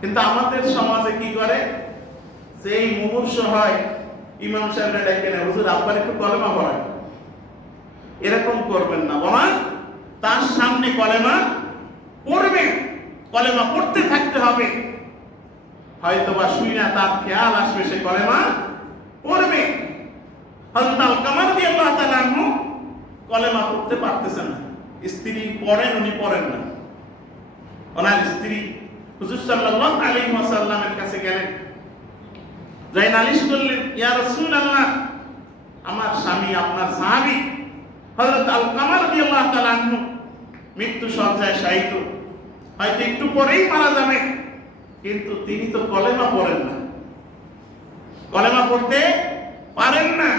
কিন্তু আমাদের সমাজে কি করে, যেই মুমূর্ষু হয় ইমাম সাহেবরা ডেকে নেয়, হুজুর আব্বার একটু কলেমা পড়ায়। এরকম করবেন না, বরং তার সামনে কলেমা পড়বে, কলেমা পড়তে থাকতে হবে। হয়তোবা শুইনা তার খেয়াল আসবে সে কলেমা পড়বে। হযরত আলকামা রাদিয়াল্লাহু তাআলা আনহু কলেমা পড়তে পারতেছেন না, স্ত্রী পড়েন, উনি পড়েন না। ওনার স্ত্রী হুজুর সাল্লাল্লাহু আলাইহি ওয়াসাল্লামের কাছে গেলেন, যাই নালিশ করলেন, ইয়া রাসূলুল্লাহ, আমার স্বামী আপনার সাহাবী হযরত আলকামা রাদিয়াল্লাহু তাআলা আনহু মৃত্যু শয্যায় শায়িত, হয়তো একটু পরেই মারা যাবে, কিন্তু তিনি তো কলেমা পড়েন না, কলেমা পড়তে পারেন না।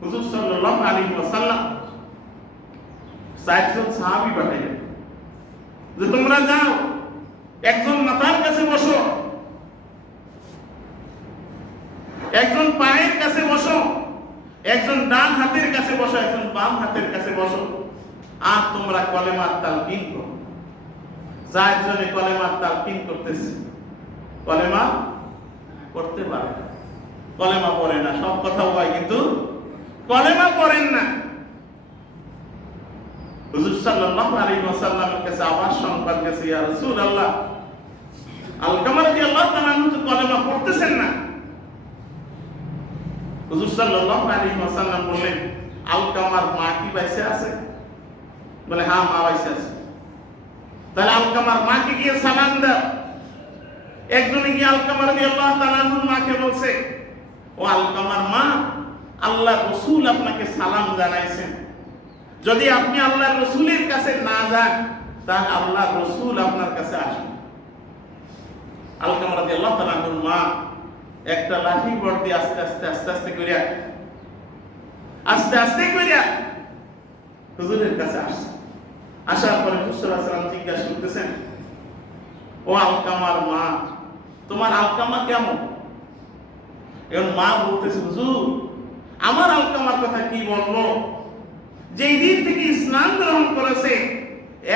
হুজুর সাল্লাল্লাহু আলাইহি ওয়াসাল্লাম চারজন সাহাবী পাঠাইলেন যে তোমরা যাও, একজন মাথার কাছে বসো, একজন পায়ের কাছে বসো, একজন ডান হাতের কাছে বসো, একজন বাম হাতের কাছে বসো, আর তোমরা কলেমার তালকিন করো। চারজনে কলেমার তালকিন করতেছে, কলেমা পড়তে পারে না, কলেমা পড়ে না, সব কথা হয় কিন্তু কলেমা পড়েন না। হুজুর সাল্লাল্লাহু আলাইহি ওয়াসাল্লামের কাছে আবার সংবাদ গেছে, ইয়া রাসূলুল্লাহ, আলকামা রাদিয়াল্লাহু তাআলা আনহু তো কলেমা পড়তেছেন না। হুজুর সাল্লাল্লাহু আলাইহি ওয়াসাল্লাম বললেন, আলকামার মা কি বাইসে আছে? বলে হ্যাঁ, মা বাইসে আছে। তাহলে আলকামার মাকে গিয়ে সালাম দাও। একজনে গিয়ে আলকামা রাদিয়াল্লাহু তাআলা আনহুর মাকে বলছে, ও আলকামার মা, আল্লাহর রাসূল আপনাকে সালাম জানাইছেন, যদি আপনি আল্লাহর রাসূলের কাছে না যান তাহলে আল্লাহর রাসূল আপনার কাছে আসবেন। আলকামা রাদিয়াল্লাহু তাআলা আনহুর মা একটা লাঠি বড় দিয়ে আস্তে আস্তে আস্তে আস্তে করিয়া হুজুরের কাছে আসছে। আসার পরে হুজুর সাল্লাল্লাহু আলাইহি ওয়াসাল্লাম জিজ্ঞাসা করতেছেন, ও আলকামার মা, তোমার আলকামা কেমন? এখন মা বলতেছে, হুজুর আমার আলকামার কথা কি বলবো, যেই দিন থেকে ইসলাম গ্রহণ করেছে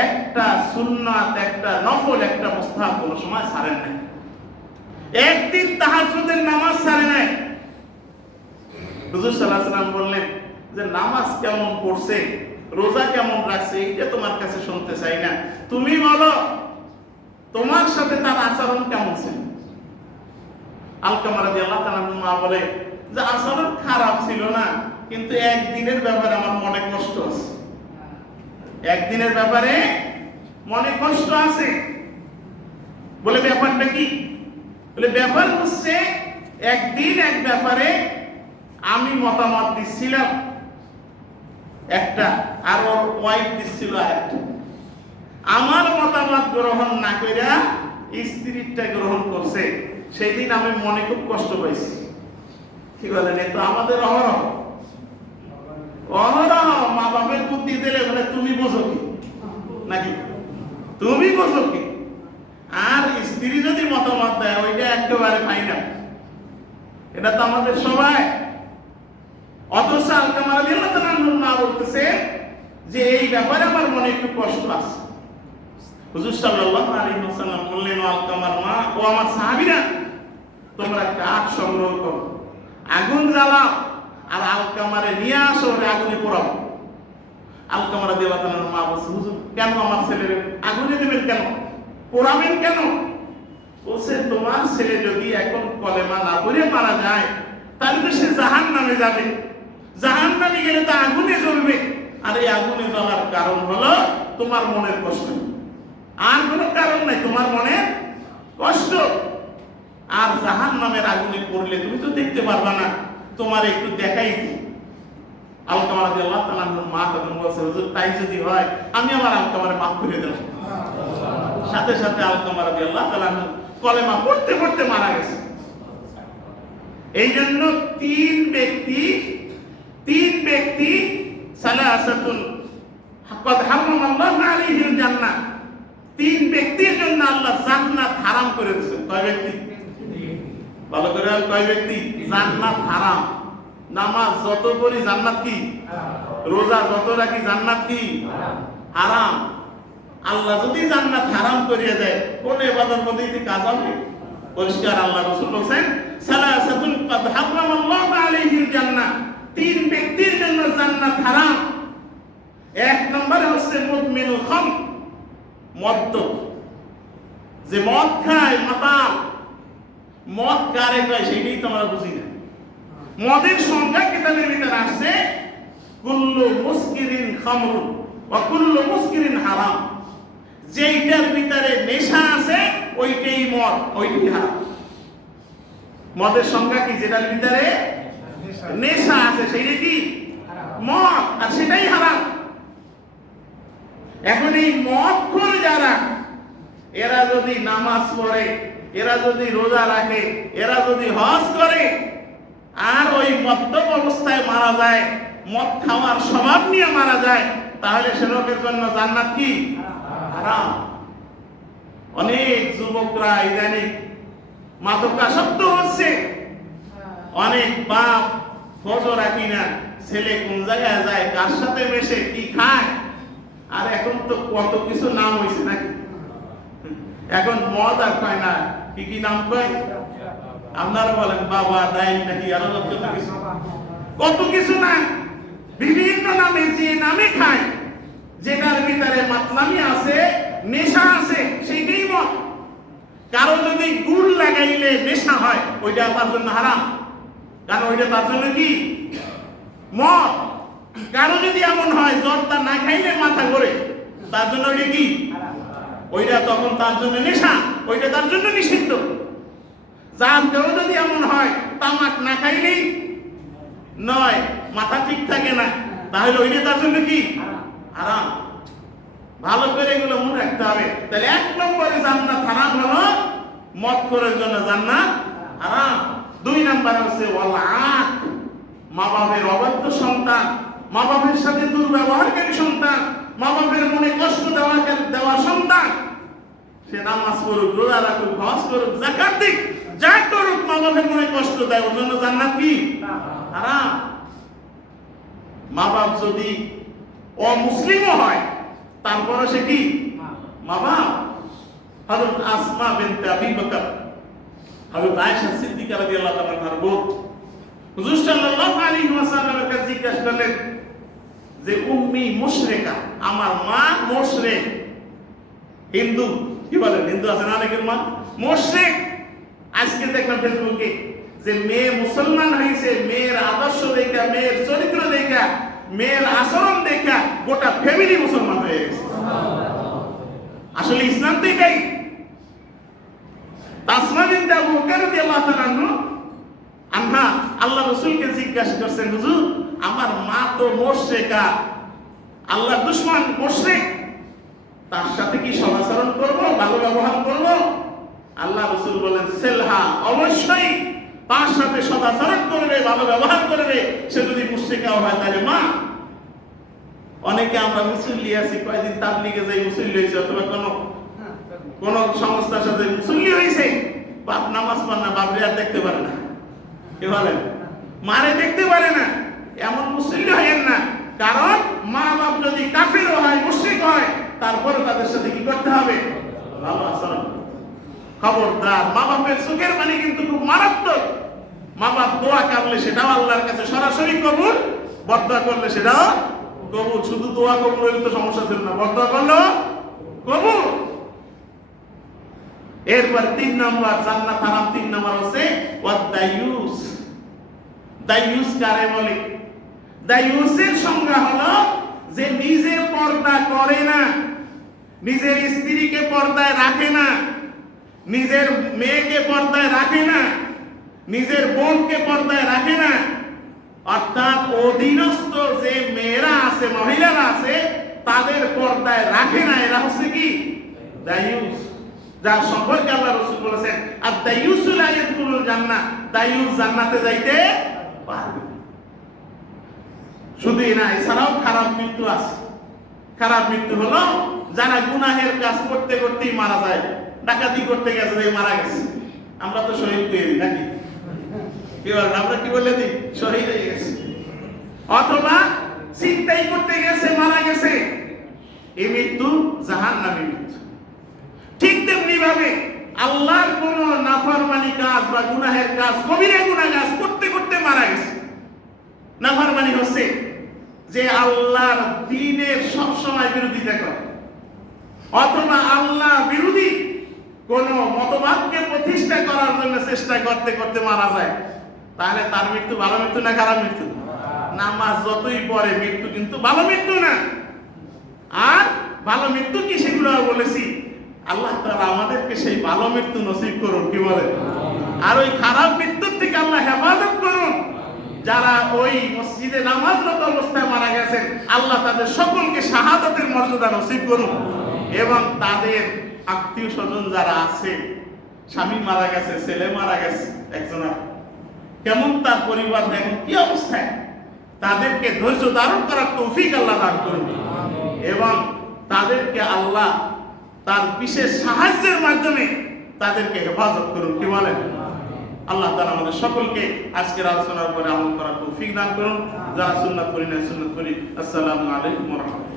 একটা সুন্নাত, একটা নফল, একটা মুস্তাহাব কোনো সময় ছাড়েন নাই, একদিন তাহাজ্জুদের নামাজ ছাড়ে নাই। হুজুর সাল্লাল্লাহু আলাইহি ওয়াসাল্লাম বললেন যে নামাজ কেমন পড়ছে, রোজা কেমন রাখছে, এইটা তোমার কাছে শুনতে চাই না, তুমি বলো তোমার সাথে তার আচরণ কেমন ছিল। আলকামা রাদিয়াল্লাহু তাআলা মা বলে যে আচরণ খারাপ ছিল না, কিন্তু একদিনের ব্যাপারে আমার মনে কষ্ট আছে, একদিনের ব্যাপারে মনে কষ্ট আছে। বলে ব্যাপারটা কি? বলে ব্যাপার হচ্ছে একদিন এক ব্যাপারে আমি মতামত দিচ্ছিলাম একটা, আর ওর ওয়াইফ দিচ্ছিল আরেকটা। আমার মতামত গ্রহণ না কইরা স্ত্রীরটা গ্রহণ করছে, সেদিন আমি মনে খুব কষ্ট পাইছি। কি বলেন, এ তো আমাদের অহরহ মা বাপের বুদ্ধি দিলে বলে তুমি বোঝো কি, নাকি তুমি বোঝো কি, আর স্ত্রী যদি মতামত দেয় ওইটা একেবারে ফাইনাল, এটা তো আমাদের সবাই। অথচ আলকামা রাদিয়াল্লাহু তাআলা আনহুর মা বলতেছে যে এই ব্যাপারে আমার মনে একটু কষ্ট আছে। হুজুর সাল্লাল্লাহু আলাইহি ওয়াসাল্লাম বললেন, ও আলকামার মা, ও আমার সাহাবীরা, তোমরা কাঠ সংগ্রহ করো, আগুন জ্বালাও, আর আলকামারে নিয়ে আসো, ওরে আগুনে পোড়াও। আলকামা রাদিয়াল্লাহু তাআলা আনহুর মা বলছে, হুজুর কেন আমার ছেলের আগুনে দেবেন, কেন পোড়াবেন কেন? বলছে তোমার ছেলে যদি এখন কলেমা না পড়ে মারা যায় তাহলে তো সে জাহান্নামে যাবে, জাহান্নামে গেলে তো আগুনে জ্বলবে, আর এই আগুনে জ্বলার কারণ হলো তোমার মনের কষ্ট, আর কোনো কারণ নাই, তোমার মনের কষ্ট। আর জাহান্নামের আগুনে পড়লে তুমি তো দেখতে পারবা না, তোমার একটু দেখাই দিই। আলকামা রাদিয়াল্লাহু তাআলা আনহুর মা তখন বলছে, হুজুর তাই যদি হয় আমি আমার আলকামারে মাফ করে দিলাম। সাথে সাথে আলকামা রাদিয়াল্লাহু তাআলা কলেমা পড়তে পড়তে মারা গেছে। এই জন্য তিন ব্যক্তি সালাসাতুন ক্বাদ হারামাল্লাহু আলাইহিল জান্নাহ, তিন ব্যক্তির জন্য আল্লাহ জান্নাত হারাম করে দিয়েছে। কয় ব্যক্তি? ভালো করে কয় ব্যক্তি? জান্নাত হারাম। নামাজ যত পড়ি জান্নাত কি? রোজা যত রাখি জান্নাত কি? হারাম। আল্লাহ যদি জান্নাত হারাম করিয়ে দেয়, কোন ইবাদতের মধ্যে কি কাজ হবে? পরিষ্কার আল্লাহ রাসূল বলেন সালাসাতুন ক্বাদ হারামাল্লাহু আলাইহিল জান্নাহ, তিন ব্যক্তির জন্য জান্নাত হারাম। এক নম্বরে হচ্ছে মুদমিনুল খামর, মদ, যে মদ খায়, মাতাল। মদ কারে কয় সেটাই তো আমরা বুঝি না। মদের সংজ্ঞা কিতাবের ভিতরে আসছে কুল্লু মুসকিরিন খামরুন ওয়া কুল্লু মুসকিরিন হারাম, যেইটার ভিতরে নেশা আছে ওইটাই মদ, ওইটাই হারাম। মদের সংজ্ঞা কি? যেটার ভিতরে নেশা আছে সেইটা কি? মদ, আর সেটাই হারাম। এখন এই মদখোর যারা, এরা যদি নামাজ পড়ে, এরা যদি রোজা রাখে, এরা যদি হজ করে, আর ওই মদ্যপ অবস্থায় মারা যায়, মদ খাওয়ার স্বভাব নিয়ে মারা যায়, তাহলে সে লোকের জন্য জান্নাত কি? হারাম। অনেক যুবকরা ইদানিং মাদকাসক্ত হচ্ছে। অনেক বাপ খোঁজ রাখি না ছেলে কোন জায়গায় যায়, কার সাথে মেশে, কি খায়। আর এখন তো কত কিছু নাম হয়েছে নাকি। এখন মদ আর খায় না, কি কি নাম কয়? আপনারা বলেন বাবা, ডাইন নাকি আরো কত কিছু না, বিভিন্ন নামে, যে নামে খায়, যেটার ভিতরে মাতলামি আছে, নেশা আছে, সেইটাই মদ। কারো যদি গুড় লাগাইলে নেশা হয়, ওইটা তার জন্য হারাম, কারণ ওইটা তার জন্য কি? মদ। কারো যদি এমন হয় জর্দা না খাইলে মাথা ঘোরে, তার জন্য ওইটা কি? ওইটা তখন তার জন্য নেশা, ওইটা তার জন্য নিষিদ্ধ। যার কেউ যদি এমন হয় তামাক না খাইলেই নয়, মাথা ঠিক থাকে না, তাহলে ওইটা তার জন্য কি? হারাম। ভালো করে এগুলো মনে রাখতে হবে। তাহলে এক নম্বরে জান্নাত হারাম হলো মদখোরের জন্য জান্নাত হারাম। দুই নম্বরে হচ্ছে ওয়াল আক, মা বাবার অবাধ্য সন্তান, মা বাবার সাথে দুর্ব্যবহারকারী সন্তান, মা বাবার মনে কষ্ট দেওয়া সন্তান। সে নামাজ পড়ুক, রোজা রাখুক, হজ করুক, যাকাত দিক, যা করুক, মা বাবার মনে কষ্ট দেয়, ওর জন্য জান্নাত কি? হারাম। মা বাপ যদি অমুসলিমও হয়, তারপরে সে কি? মা বাপ। হযরত আসমা বিনতে আবি বকর, হযরত আয়েশা সিদ্দিকা রাদিয়াল্লাহু তাআলা তার বোন, হুজুর সাল্লাল্লাহু আলাইহি ওয়াসাল্লামের কাছে জিজ্ঞাসা করলেন যে উম্মি মুশরিকা, আমার মা মুশরিক, হিন্দু। কি বলেন? হিন্দু আছে না অনেকের মা মুশরিক। আজকে দেখলাম ফেসবুকে যে মেয়ে মুসলমান হয়েছে, মেয়ের আদর্শ দেখা, মেয়ের চরিত্র দেখা, মেয়ের আচরণ দেখা গোটা ফ্যামিলি মুসলমান হয়ে গেছে। আসলে ইসলাম তো এটাই। আসমা বিনতে আবু বকর রাদিয়াল্লাহু তাআলা আনহা আল্লাহ রাসূলকে জিজ্ঞাসা করছেন, হুজুর আমার মা তো মুশরিকা, আল্লাহর দুশমন, মুশরিক, তার সাথে কি সদাচরণ করব, ভালো ব্যবহার করব? আল্লাহ রাসূল বলেন সেলহা, অবশ্যই তার সাথে সদাচরণ করবে, ভালো ব্যবহার করবে। সে যদি মুশরিকা হয় তাহলে মা। অনেকে আমরা মুসল্লি আছি, কয়েকদিন তাবলীগে যাই মুসল্লি হয়েছে, অথবা কোন সংস্থার সাথে মুসল্লি হয়েছে, বাপ নামাজ পড়ে না, বাপরে আর দেখতে পারে না। কি বলেন? মারে দেখতে পারে না, এমন মুসল্লি হয়েন না। কারণ মা বাপ যদি কাফির হয়, মুশরিক হয়, তারপরে তাদের সাথে কি করতে হবে? ভালো আচরণ। খবরদার, মা বাপের চোখের পানি কিন্তু খুব মারাত্মক। মা বাপ দোয়া করলে সেটাও আল্লাহর কাছে সরাসরি কবুল, বদদোয়া করলে সেটাও কবুল। শুধু দোয়া কবুল হইলে তো সমস্যা ছিল না, বদদোয়া করলেও কবুল। এরপর 3 নম্বর জান্নাত হারাম, 3 নম্বর হচ্ছে ওয়াদায়ুস। দায়ুস কারে বলে? দায়ুসের সংজ্ঞা হলো যে নিজে পর্দা করে না, নিজের স্ত্রীকে পর্দায় রাখে না, নিজের মেয়েকে পর্দায় রাখে না, নিজের বোনকে পর্দায় রাখে না। অর্থাৎ অধীনস্থ যে মেয়েরা আছে, মহিলারা আছে, তাদের পর্দায় রাখে না। এরা হচ্ছে কি? দায়ুস, যার সম্পর্কে আল্লাহ রাসূল বলেছেন আর দায়ুসু লা ইয়াদখুলুল জান্নাহ, দায়ুস জান্নাতে যাইতে পারবে না। শুধু না, এছাড়াও খারাপ মৃত্যু আছে। খারাপ মৃত্যু হলো যারা গুনাহের কাজ করতে করতেই মারা যায়। ডাকাতি করতে গেছে, মারা গেছে, আমরা তো শহীদ হয়ে দিই নাকি? কি বলেন, আমরা কি বলে দিই? শহীদ হয়ে গেছে। অথবা চিন্তাই করতে গেছে, মারা গেছে, এই মৃত্যু জাহান্নামী মৃত্যু। ঠিক তেমনি ভাবে আল্লাহর কোন নাফরমানি কাজ বা গুনাহের কাজ, কবিরা গুনাহ কাজ করতে করতে মারা গেছে। নাফরমানি হচ্ছে যে আল্লাহর দ্বীনের সব সময় বিরোধিতা করে, অথবা আল্লাহ বিরোধী কোন মতবাদকে প্রতিষ্ঠা করার জন্য চেষ্টা করতে করতে মারা যায়, তাহলে তার মৃত্যু ভালো মৃত্যু না খারাপ মৃত্যু? নামাজ যতই পড়ে মৃত্যু কিন্তু ভালো মৃত্যু না। আর ভালো মৃত্যু কি সেগুলো বলেছি, আল্লাহ তাআলা আমাদেরকে সেই ভালো মৃত্যু নসিব করুন, কি বলে? আর ওই খারাপ মৃত্যুর থেকে আল্লাহ হেফাজত করুন। যারা ওই মসজিদে নামাজরত অবস্থায় মারা গেছেন, আল্লাহ তাদের সকলকে শাহাদাতের মর্যাদা নসিব করুন। এবং তাদের আত্মীয় স্বজন যারা আছে, স্বামী মারা গেছে, ছেলে মারা গেছে, একজনের কেমন তার পরিবার দেখুন কি অবস্থায়, তাদেরকে ধৈর্য ধারণ করার তৌফিক আল্লাহ দান করুন এবং তাদেরকে আল্লাহ তার বিশেষ সাহায্যের মাধ্যমে তাদেরকে হেফাজত করুন, কি বলেন? আল্লাহ তাআলা আমাদের সকলকে আজকের আলোচনার উপরে আমল করার তৌফিক দান করুন। যারা সুন্নাত করি না সুন্নাত করি। আসসালামু আলাইকুম ওয়া রাহমাতুল্লাহ।